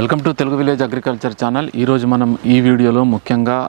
Welcome to Telugu village agriculture channel. ఈరోజు మనం ఈ వీడియోలో ముఖ్యంగా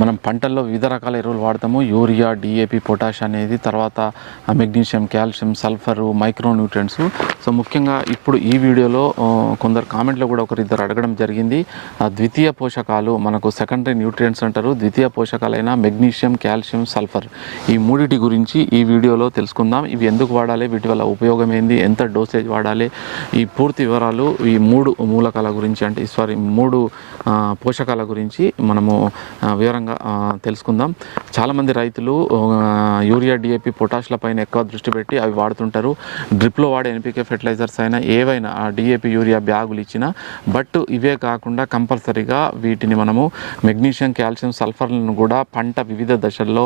మనం పంటల్లో వివిధ రకాల ఎరువులు వాడతాము. యూరియా డిఏపి పొటాష్ అనేది తర్వాత magnesium calcium sulphur micronutrients. So ముఖ్యంగా ఇప్పుడు ఈ వీడియోలో కొందరు కామెంట్లో కూడా ఒకరిద్దరు అడగడం జరిగింది. ఆ, ద్వితీయ పోషకాలు మనకు సెకండరీ న్యూట్రియంట్స్ అంటారు. ద్వితీయ పోషకాలైన మెగ్నీషియం కాల్షియం సల్ఫర్. ఈ మూడిటి గురించి ఈ వీడియోలో తెలుసుకుందాం. ఇవి ఎందుకు వాడాలి? వీటి వల్ల ఉపయోగం ఏంది? ఎంత డోసేజ్ వాడాలి? ఈ పూర్తి వివరాలు ఈ మూడు మూల మూలకాల గురించి అంటే సారీ మూడు పోషకాల గురించి మనము వివరంగా తెలుసుకుందాం. చాలామంది రైతులు యూరియా డిఏపి పొటాష్ల పైన ఎక్కువ దృష్టి పెట్టి అవి వాడుతుంటారు. డ్రిప్లో వాడే ఎన్పికే ఫెర్టిలైజర్స్ అయినా ఏవైనా డిఏపి యూరియా బ్యాగులు ఇచ్చినా బట్ ఇవే కాకుండా కంపల్సరీగా వీటిని మనము మెగ్నీషియం కాల్షియం సల్ఫర్లను కూడా పంట వివిధ దశల్లో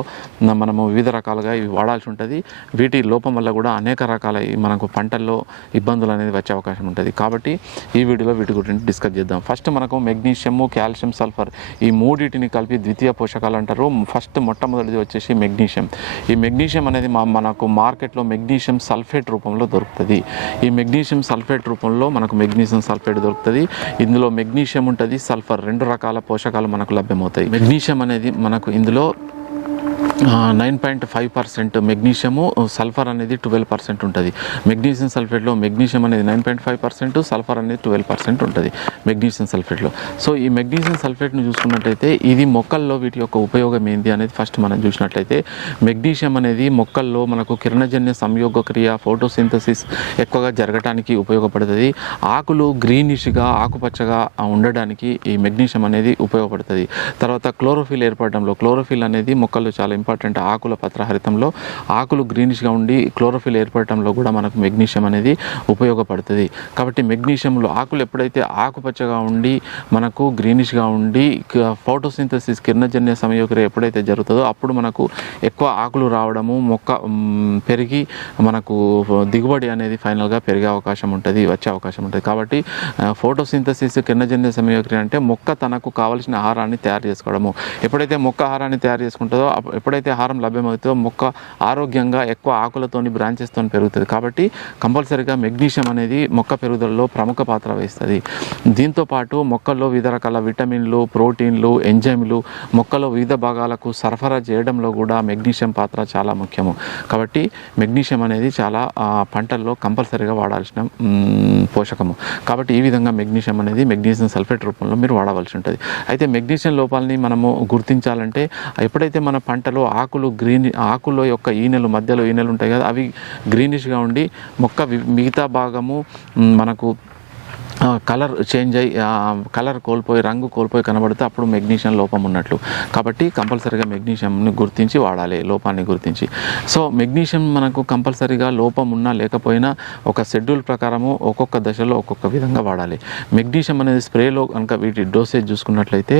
మనము వివిధ రకాలుగా ఇవి వాడాల్సి ఉంటుంది. వీటి లోపం వల్ల కూడా అనేక రకాల మనకు పంటల్లో ఇబ్బందులు అనేది వచ్చే అవకాశం ఉంటుంది. కాబట్టి ఈ వీడియోలో వీటి గురించి డిస్కస్ చేద్దాం. ఫస్ట్ మనకు మెగ్నీషియము కాల్షియం సల్ఫర్ ఈ మూడింటిని కలిపి ద్వితీయ పోషకాలు అంటారు. ఫస్ట్ మొట్టమొదటిది వచ్చేసి మెగ్నీషియం. ఈ మెగ్నీషియం అనేది మా మనకు మార్కెట్లో మెగ్నీషియం సల్ఫేట్ రూపంలో దొరుకుతుంది. ఈ మెగ్నీషియం సల్ఫేట్ రూపంలో మనకు మెగ్నీషియం సల్ఫేట్ దొరుకుతుంది. ఇందులో మెగ్నీషియం ఉంటుంది సల్ఫర్ రెండు రకాల పోషకాలు మనకు లభ్యమవుతాయి. మెగ్నీషియం అనేది మనకు ఇందులో nine point five percent magnesium sulphur అనేది ట్వెల్వ్ పర్సెంట్ ఉంటుంది. మెగ్నీషియం సల్ఫేట్లో మెగ్నీషియం అనేది nine point five percent sulphur అనేది ట్వెల్వ్ పర్సెంట్ ఉంటుంది మెగ్నీషియం సల్ఫేట్లో. సో ఈ మెగ్నీషియం సల్ఫేట్ను చూసుకున్నట్లయితే ఇది మొక్కల్లో వీటి యొక్క ఉపయోగం ఏంటి అనేది ఫస్ట్ మనం చూసినట్లయితే మెగ్నీషియం అనేది మొక్కల్లో మనకు కిరణజన్య సంయోగ క్రియ ఫోటోసింథసిస్ ఎక్కువగా జరగటానికి ఉపయోగపడుతుంది. ఆకులు గ్రీనిష్గా ఆకుపచ్చగా ఉండడానికి ఈ మెగ్నీషియం అనేది ఉపయోగపడుతుంది. తర్వాత క్లోరోఫిల్ ఏర్పడడంలో క్లోరోఫిల్ అనేది మొక్కల్లో చాలా ఇంపార్టెంట్ ఆకుల పత్రహరితంలో ఆకులు గ్రీనిష్గా ఉండి క్లోరోఫిల్ ఏర్పడటంలో కూడా మనకు మెగ్నీషియం అనేది ఉపయోగపడుతుంది. కాబట్టి మెగ్నీషియంలో ఆకులు ఎప్పుడైతే ఆకుపచ్చగా ఉండి మనకు గ్రీనిష్గా ఉండి ఫోటోసింథసిస్ కిరణజన్య సమయోక్రియ ఎప్పుడైతే జరుగుతుందో అప్పుడు మనకు ఎక్కువ ఆకులు రావడము మొక్క పెరిగి మనకు దిగుబడి అనేది ఫైనల్గా పెరిగే అవకాశం ఉంటుంది వచ్చే అవకాశం ఉంటుంది. కాబట్టి ఫోటోసింథసిస్ కిరణజన్య సమయోక్రియ అంటే మొక్క తనకు కావలసిన ఆహారాన్ని తయారు చేసుకోవడము. ఎప్పుడైతే మొక్క ఆహారాన్ని తయారు చేసుకుంటుందో ఎప్పుడైతే ఎప్పుడైతే ఆహారం లభ్యమవుతుందో మొక్క ఆరోగ్యంగా ఎక్కువ ఆకులతోని బ్రాంచెస్తో పెరుగుతుంది. కాబట్టి కంపల్సరీగా మెగ్నీషియం అనేది మొక్క పెరుగుదలలో ప్రముఖ పాత్ర వహిస్తుంది. దీంతో పాటు మొక్కల్లో వివిధ రకాల విటమిన్లు ప్రోటీన్లు ఎంజైమ్లు మొక్కలో వివిధ భాగాలకు సరఫరా చేయడంలో కూడా మెగ్నీషియం పాత్ర చాలా ముఖ్యము. కాబట్టి మెగ్నీషియం అనేది చాలా పంటల్లో కంపల్సరీగా వాడాల్సిన పోషకము. కాబట్టి ఈ విధంగా మెగ్నీషియం అనేది మెగ్నీషియం సల్ఫేట్ రూపంలో మీరు వాడవలసి ఉంటుంది. అయితే మెగ్నీషియం లోపాలని మనము గుర్తించాలంటే ఎప్పుడైతే మన పంటలో ఆకులు గ్రీన్ ఆకుల యొక్క ఈనెలు మధ్యలో ఈనెలు ఉంటాయి కదా అవి గ్రీనిష్గా ఉండి మొక్క మిగతా భాగము మనకు కలర్ చేంజ్ అయ్యి కలర్ కోల్పోయి రంగు కోల్పోయి కనబడితే అప్పుడు మెగ్నీషియం లోపం ఉన్నట్లు. కాబట్టి కంపల్సరీగా మెగ్నీషియంని గుర్తించి వాడాలి లోపాన్ని గుర్తించి. సో మెగ్నీషియం మనకు కంపల్సరీగా లోపం ఉన్నా లేకపోయినా ఒక షెడ్యూల్ ప్రకారము ఒక్కొక్క దశలో ఒక్కొక్క విధంగా వాడాలి. మెగ్నీషియం అనేది స్ప్రేలో కనుక వీటి డోసేజ్ చూసుకున్నట్లయితే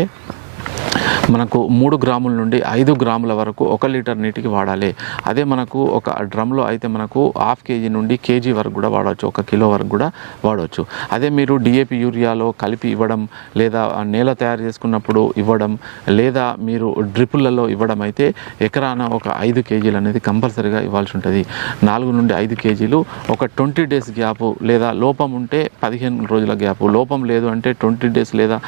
మనకు మూడు గ్రాముల నుండి ఐదు గ్రాముల వరకు ఒక లీటర్ నీటికి వాడాలి. అదే మనకు ఒక డ్రమ్లో అయితే మనకు హాఫ్ కేజీ నుండి కేజీ వరకు కూడా వాడవచ్చు. ఒక కిలో వరకు కూడా వాడవచ్చు. అదే మీరు డిఏపి యూరియాలో కలిపి ఇవ్వడం లేదా నేల తయారు చేసుకున్నప్పుడు ఇవ్వడం లేదా మీరు డ్రిప్పులలో ఇవ్వడం అయితే ఎకరాన ఒక ఐదు కేజీలు అనేది కంపల్సరీగా ఇవ్వాల్సి ఉంటుంది. నాలుగు నుండి ఐదు కేజీలు ఒక ట్వంటీ డేస్ గ్యాప్ లేదా లోపం ఉంటే పదిహేను రోజుల గ్యాప్. లోపం లేదు అంటే ట్వంటీ డేస్ లేదా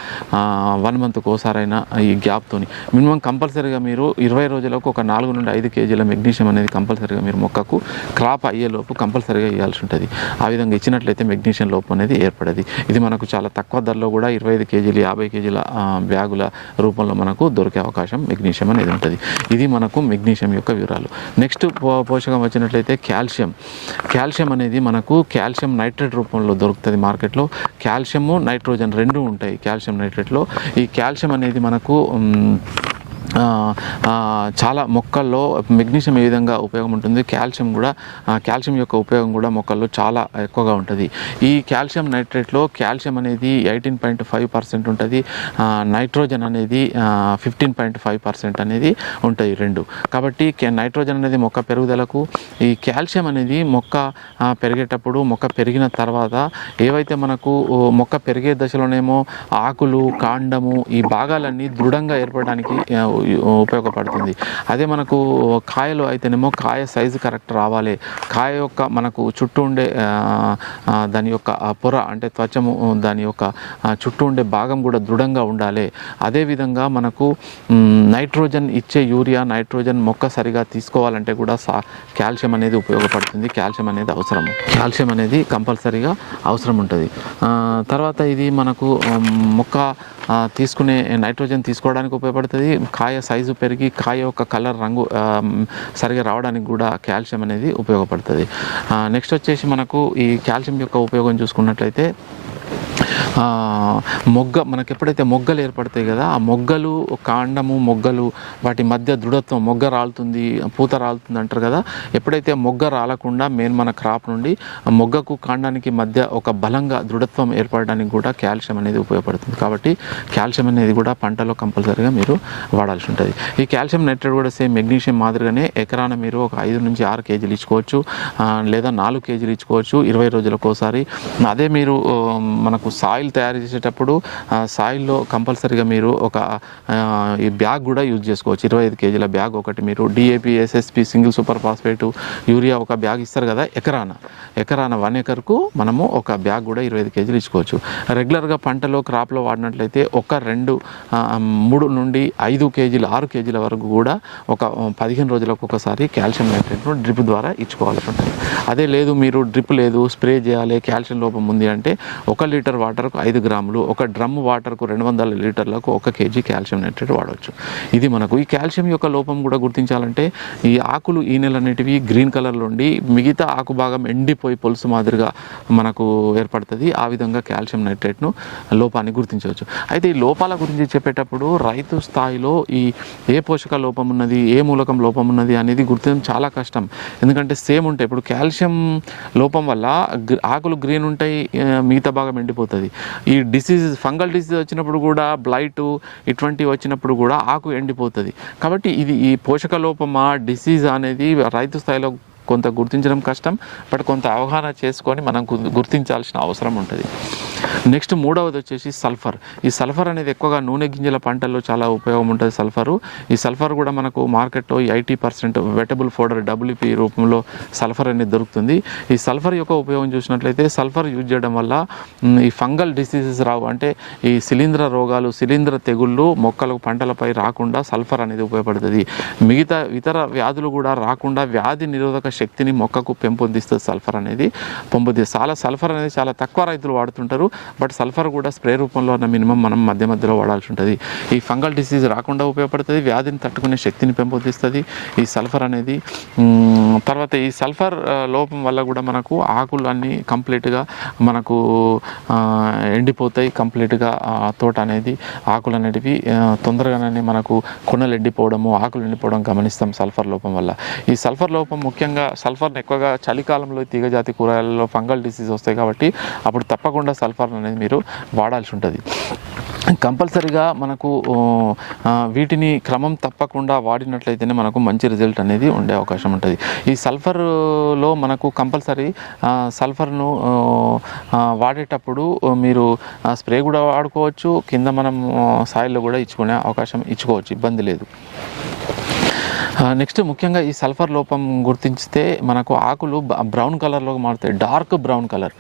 వన్ మంత్కి ఒకసారైనా ఈ గ్యాప్ గ్యాప్తోని మినిమం కంపల్సరీగా మీరు ఇరవై రోజులకు ఒక నాలుగు నుండి ఐదు కేజీల మెగ్నీషియం అనేది కంపల్సరీగా మీరు మొక్కకు క్రాప్ అయ్యేలోపు కంపల్సరీగా ఇవ్వాల్సి ఉంటుంది. ఆ విధంగా ఇచ్చినట్లయితే మెగ్నీషియం లోపం అనేది ఏర్పడేది. ఇది మనకు చాలా తక్కువ ధరలో కూడా ఇరవై ఐదు కేజీలు యాభై కేజీల బ్యాగుల రూపంలో మనకు దొరికే అవకాశం మెగ్నీషియం అనేది ఉంటుంది. ఇది మనకు మెగ్నీషియం యొక్క వివరాలు. నెక్స్ట్ పో- పోషకం వచ్చినట్లయితే కాల్షియం. కాల్షియం అనేది మనకు కాల్షియం నైట్రేట్ రూపంలో దొరుకుతుంది మార్కెట్లో. కాల్షియము నైట్రోజన్ రెండు ఉంటాయి కాల్షియం నైట్రేట్లో. ఈ కాల్షియం అనేది మనకు మ్, ఆ, ఆ, చాలా మొక్కల్లో మెగ్నీషియం ఏ విధంగా ఉపయోగం ఉంటుంది? కాల్షియం కూడా కాల్షియం యొక్క ఉపయోగం కూడా మొక్కల్లో చాలా ఎక్కువగా ఉంటుంది. ఈ కాల్షియం నైట్రేట్లో కాల్షియం అనేది ఎయిటీన్ పాయింట్ ఫైవ్ పర్సెంట్ ఉంటుంది. నైట్రోజన్ అనేది ఫిఫ్టీన్ పాయింట్ ఫైవ్ పర్సెంట్ అనేది ఉంటాయి రెండు. కాబట్టి నైట్రోజన్ అనేది మొక్క పెరుగుదలకు ఈ కాల్షియం అనేది మొక్క పెరిగేటప్పుడు మొక్క పెరిగిన తర్వాత ఏవైతే మనకు మొక్క పెరిగే దశలోనేమో ఆకులు కాండము ఈ భాగాలన్నీ దృఢంగా ఏర్పడడానికి ఉపయోగపడుతుంది. అదే మనకు కాయలో అయితేనేమో కాయ సైజు కరెక్ట్ రావాలి. కాయ యొక్క మనకు చుట్టూ ఉండే దాని యొక్క పొర అంటే త్వచము దాని యొక్క చుట్టూ ఉండే భాగం కూడా దృఢంగా ఉండాలి. అదేవిధంగా మనకు నైట్రోజన్ ఇచ్చే యూరియా నైట్రోజన్ మొక్క సరిగా తీసుకోవాలంటే కూడా సా కాల్షియం అనేది ఉపయోగపడుతుంది. కాల్షియం అనేది అవసరం. కాల్షియం అనేది కంపల్సరీగా అవసరం ఉంటుంది. తర్వాత ఇది మనకు మొక్క తీసుకునే నైట్రోజన్ తీసుకోవడానికి ఉపయోగపడుతుంది. కాయ కాయ సైజు పెరిగి కాయ యొక్క కలర్ రంగు సరిగా రావడానికి కూడా కాల్షియం అనేది ఉపయోగపడుతుంది. నెక్స్ట్ వచ్చేసి మనకు ఈ కాల్షియం యొక్క ఉపయోగం చూసుకున్నట్లయితే మొగ్గ మనకి ఎప్పుడైతే మొగ్గలు ఏర్పడతాయి కదా ఆ మొగ్గలు కాండము మొగ్గలు వాటి మధ్య దృఢత్వం మొగ్గ రాలుతుంది పూత రాలుతుంది అంటారు కదా ఎప్పుడైతే మొగ్గ రాలకుండా మెయిన్ మన క్రాప్ నుండి ఆ మొగ్గకు కాండానికి మధ్య ఒక బలంగా దృఢత్వం ఏర్పడడానికి కూడా కాల్షియం అనేది ఉపయోగపడుతుంది. కాబట్టి కాల్షియం అనేది కూడా పంటలో కంపల్సరీగా మీరు వాడాల్సి ఉంటుంది. ఈ కాల్షియం నైట్రేట్ కూడా సేమ్ మెగ్నీషియం మాదిరిగానే ఎకరాన మీరు ఒక ఐదు నుంచి ఆరు కేజీలు ఇచ్చుకోవచ్చు లేదా నాలుగు కేజీలు ఇచ్చుకోవచ్చు ఇరవై రోజులకు ఒకసారి అదే మీరు మనకు సాయి సాయిల్ తయారు చేసేటప్పుడు సాయిల్లో కంపల్సరీగా మీరు ఒక ఈ బ్యాగ్ కూడా యూజ్ చేసుకోవచ్చు. ఇరవై ఐదు కేజీల బ్యాగ్ ఒకటి మీరు DAP SSP single super phosphate urea ఒక బ్యాగ్ ఇస్తారు కదా ఎకరాన. ఎకరాన వన్ ఎకర్కు మనము ఒక బ్యాగ్ కూడా ఇరవై ఐదు కేజీలు ఇచ్చుకోవచ్చు. రెగ్యులర్గా పంటలో క్రాప్లో వాడినట్లయితే ఒక రెండు మూడు నుండి ఐదు కేజీలు ఆరు కేజీల వరకు కూడా ఒక పదిహేను రోజులకు ఒకసారి కాల్షియం నైట్రేట్ను డ్రిప్ ద్వారా ఇచ్చుకోవాల్సి ఉంటుంది. అదే లేదు మీరు డ్రిప్ లేదు స్ప్రే చేయాలి కాల్షియం లోపం ఉంది అంటే ఒక లీటర్ వాటర్ వాటర్కు ఐదు గ్రాములు ఒక డ్రమ్ వాటర్కు రెండు వందల లీటర్లకు ఒక కేజీ కాల్షియం నైట్రేట్ వాడవచ్చు ఇది మనకు ఈ కాల్షియం యొక్క లోపం కూడా గుర్తించాలంటే ఈ ఆకులు ఈ నెల అనేటివి గ్రీన్ కలర్లో ఉండి మిగతా ఆకు భాగం ఎండిపోయి పొలుసు మాదిరిగా మనకు ఏర్పడుతుంది. ఆ విధంగా కాల్షియం నైట్రేట్ను లోపాన్ని గుర్తించవచ్చు. అయితే ఈ లోపాల గురించి చెప్పేటప్పుడు రైతు స్థాయిలో ఈ ఏ పోషక లోపం ఉన్నది ఏ మూలకం లోపం ఉన్నది అనేది గుర్తించడం చాలా కష్టం. ఎందుకంటే సేమ్ ఉంటాయి ఇప్పుడు కాల్షియం లోపం వల్ల ఆకులు గ్రీన్ ఉంటాయి మిగతా భాగం ఎండిపోతుంది. ఈ డిసీజ్ ఫంగల్ డిసీజ్ వచ్చినప్పుడు కూడా బ్లైట్ ఇటువంటివి వచ్చినప్పుడు కూడా ఆకు ఎండిపోతుంది. కాబట్టి ఇది ఈ పోషక లోపమా డిసీజ్ అనేది రైతు స్థాయిలో కొంత గుర్తించడం కష్టం. బట్ కొంత అవగాహన చేసుకొని మనం గుర్తించాల్సిన అవసరం ఉంటుంది. నెక్స్ట్ మూడవది వచ్చేసి సల్ఫర్. ఈ సల్ఫర్ అనేది ఎక్కువగా నూనె గింజల పంటల్లో చాలా ఉపయోగం ఉంటుంది సల్ఫరు. ఈ సల్ఫర్ కూడా మనకు మార్కెట్లో eighty percent wettable powder WP రూపంలో సల్ఫర్ అనేది దొరుకుతుంది. ఈ సల్ఫర్ యొక్క ఉపయోగం చూసినట్లయితే సల్ఫర్ యూజ్ చేయడం వల్ల ఈ ఫంగల్ డిసీజెస్ రావు. అంటే ఈ శిలీంద్ర రోగాలు శిలీంద్ర తెగుళ్ళు మొక్కలకు పంటలపై రాకుండా సల్ఫర్ అనేది ఉపయోగపడుతుంది. మిగతా ఇతర వ్యాధులు కూడా రాకుండా వ్యాధి నిరోధక శక్తిని మొక్కకు పెంపొందిస్తుంది సల్ఫర్ అనేది. పెంపొందిస్తుంది చాలా సల్ఫర్ అనేది చాలా తక్కువ రైతులు వాడుతుంటారు. బట్ సల్ఫర్ కూడా స్ప్రే రూపంలో ఉన్న మినిమం మనం మధ్య మధ్యలో వాడాల్సి ఉంటుంది. ఈ ఫంగల్ డిసీజ్ రాకుండా ఉపయోగపడుతుంది వ్యాధిని తట్టుకునే శక్తిని పెంపొందిస్తుంది. ఈ సల్ఫర్ అనేది తర్వాత ఈ సల్ఫర్ లోపం వల్ల కూడా మనకు ఆకులు అన్నీ కంప్లీట్గా మనకు ఎండిపోతాయి. కంప్లీట్గా తోట అనేది ఆకులు అనేటివి తొందరగానే మనకు కొనలు ఎండిపోవడము ఆకులు ఎండిపోవడం గమనిస్తాం సల్ఫర్ లోపం వల్ల. ఈ సల్ఫర్ లోపం ముఖ్యంగా సల్ఫర్ని ఎక్కువగా చలికాలంలో తీగజాతి కూరగాయలలో ఫంగల్ డిసీజ్ వస్తాయి కాబట్టి అప్పుడు తప్పకుండా సల్ఫర్ అనేది మీరు వాడాల్సి ఉంటుంది. కంపల్సరీగా మనకు వీటిని క్రమం తప్పకుండా వాడినట్లయితేనే మనకు మంచి రిజల్ట్ అనేది ఉండే అవకాశం ఉంటుంది. ఈ సల్ఫర్లో మనకు కంపల్సరీ సల్ఫర్ను వాడేటప్పుడు మీరు స్ప్రే కూడా వాడుకోవచ్చు. కింద మనం సాయిల్లో కూడా ఇచ్చుకునే అవకాశం ఇచ్చుకోవచ్చు. ఇబ్బంది లేదు. నెక్స్ట్ ముఖ్యంగా ఈ సల్ఫర్ లోపం గుర్తించితే మనకు ఆకులు బ్రౌన్ కలర్లోకి మారుతాయి. Dark brown colour.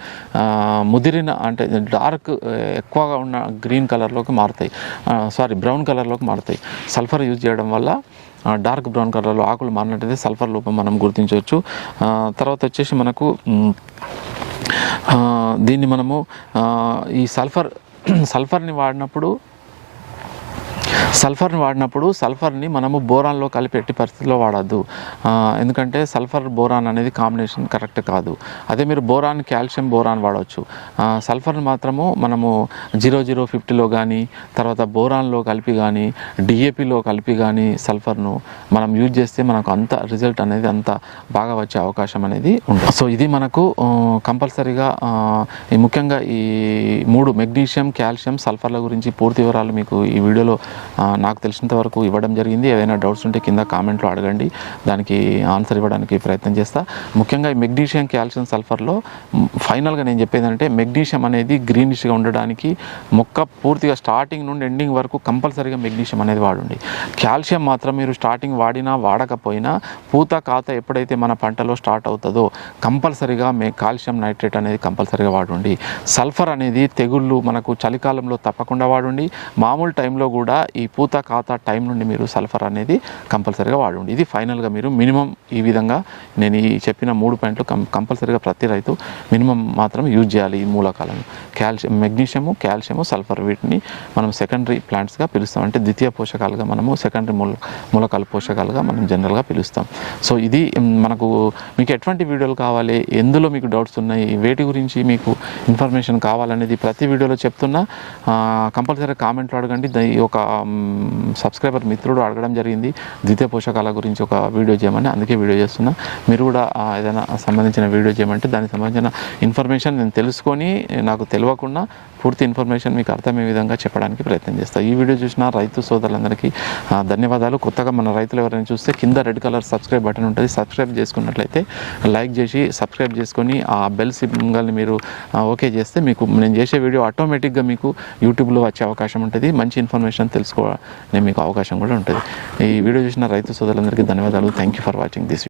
ముదిరిన అంటే డార్క్ ఎక్కువగా ఉన్న గ్రీన్ కలర్లోకి మారుతాయి. సారీ బ్రౌన్ కలర్లోకి మారుతాయి. సల్ఫర్ యూజ్ చేయడం వల్ల డార్క్ బ్రౌన్ కలర్లో ఆకులు మారినట్టయితే సల్ఫర్ లోపం మనం గుర్తించవచ్చు. తర్వాత వచ్చేసి మనకు దీన్ని మనము ఈ సల్ఫర్ సల్ఫర్ని వాడినప్పుడు సల్ఫర్ని వాడినప్పుడు సల్ఫర్ని మనము బోరాన్లో కలిపి ఎట్టి పరిస్థితిలో వాడద్దు. ఎందుకంటే సల్ఫర్ బోరాన్ అనేది కాంబినేషన్ కరెక్ట్ కాదు. అదే మీరు బోరాన్ కాల్షియం బోరాన్ వాడవచ్చు సల్ఫర్ని మాత్రము మనము జీరో జీరో ఫిఫ్టీలో కానీ తర్వాత బోరాన్లో కలిపి కానీ డిఏపిలో కలిపి కానీ సల్ఫర్ను మనం యూజ్ చేస్తే మనకు అంత రిజల్ట్ అనేది అంత బాగా వచ్చే అవకాశం అనేది ఉంటుంది సో ఇది మనకు కంపల్సరీగా ఈ ముఖ్యంగా ఈ మూడు మెగ్నీషియం కాల్షియం సల్ఫర్ల గురించి పూర్తి వివరాలు మీకు ఈ వీడియోలో నాకు తెలిసినంత వరకు ఇవ్వడం జరిగింది. ఏదైనా డౌట్స్ ఉంటే కింద కామెంట్లో అడగండి. దానికి ఆన్సర్ ఇవ్వడానికి ప్రయత్నం చేస్తా. ముఖ్యంగా ఈ మెగ్నీషియం కాల్షియం సల్ఫర్లో ఫైనల్గా నేను చెప్పేది అంటే మెగ్నీషియం అనేది గ్రీనిష్గా ఉండడానికి మొక్క పూర్తిగా స్టార్టింగ్ నుండి ఎండింగ్ వరకు కంపల్సరీగా మెగ్నీషియం అనేది వాడండి. కాల్షియం మాత్రం మీరు స్టార్టింగ్ వాడినా వాడకపోయినా పూత కాత ఎప్పుడైతే మన పంటలో స్టార్ట్ అవుతుందో కంపల్సరీగా మే కాల్షియం నైట్రేట్ అనేది కంపల్సరీగా వాడండి. సల్ఫర్ అనేది తెగుళ్ళు మనకు చలికాలంలో తప్పకుండా వాడండి. మామూలు టైంలో కూడా ఈ పూత ఖాతా టైం నుండి మీరు సల్ఫర్ అనేది కంపల్సరీగా వాడండి. ఇది ఫైనల్గా మీరు మినిమం ఈ విధంగా నేను ఈ చెప్పిన మూడు పాయింట్లు కం కంపల్సరీగా ప్రతి రైతు మినిమం మాత్రం యూజ్ చేయాలి ఈ మూలకాలను. కాల్షియం మెగ్నీషియము కాల్షియము సల్ఫర్ వీటిని మనం సెకండరీ ప్లాంట్స్గా పిలుస్తాం. అంటే ద్వితీయ పోషకాలుగా మనము సెకండరీ మూల మూలకాల పోషకాలుగా మనం జనరల్గా పిలుస్తాం. సో ఇది మనకు మీకు ఎటువంటి వీడియోలు కావాలి ఎందులో మీకు డౌట్స్ ఉన్నాయి వేటి గురించి మీకు ఇన్ఫర్మేషన్ కావాలనేది ప్రతి వీడియోలో చెప్తున్నా కంపల్సరీ కామెంట్లో అడగండి. ఒక సబ్స్క్రైబర్ మిత్రుడు అడగడం జరిగింది. ద్వితీయ పోషకాల గురించి ఒక వీడియో చేయమని అందుకే వీడియో చేస్తున్నా. మీరు కూడా ఏదైనా సంబంధించిన వీడియో చేయమంటే దానికి సంబంధించిన ఇన్ఫర్మేషన్ నేను తెలుసుకొని నాకు తెలియకుండా పూర్తి ఇన్ఫర్మేషన్ మీకు అర్థమయ్యే విధంగా చెప్పడానికి ప్రయత్నం చేస్తాను ఈ వీడియో చూసిన రైతు సోదరులందరికీ ఆ, ధన్యవాదాలు. కొత్తగా మన రైతులు ఎవరైనా చూస్తే కింద రెడ్ కలర్ సబ్స్క్రైబ్ బటన్ ఉంటుంది. సబ్స్క్రైబ్ చేసుకున్నట్లయితే లైక్ చేసి సబ్స్క్రైబ్ చేసుకొని ఆ బెల్ సింగల్ని మీరు ఓకే చేస్తే మీకు నేను చేసే వీడియో ఆటోమేటిక్గా మీకు యూట్యూబ్లో వచ్చే అవకాశం ఉంటుంది. మంచి ఇన్ఫర్మేషన్ నేను మీకు అవకాశం కూడా ఉంటుంది ఈ వీడియో చూసిన రైతు సోదరులందరికీ ధన్యవాదాలు thank you for watching this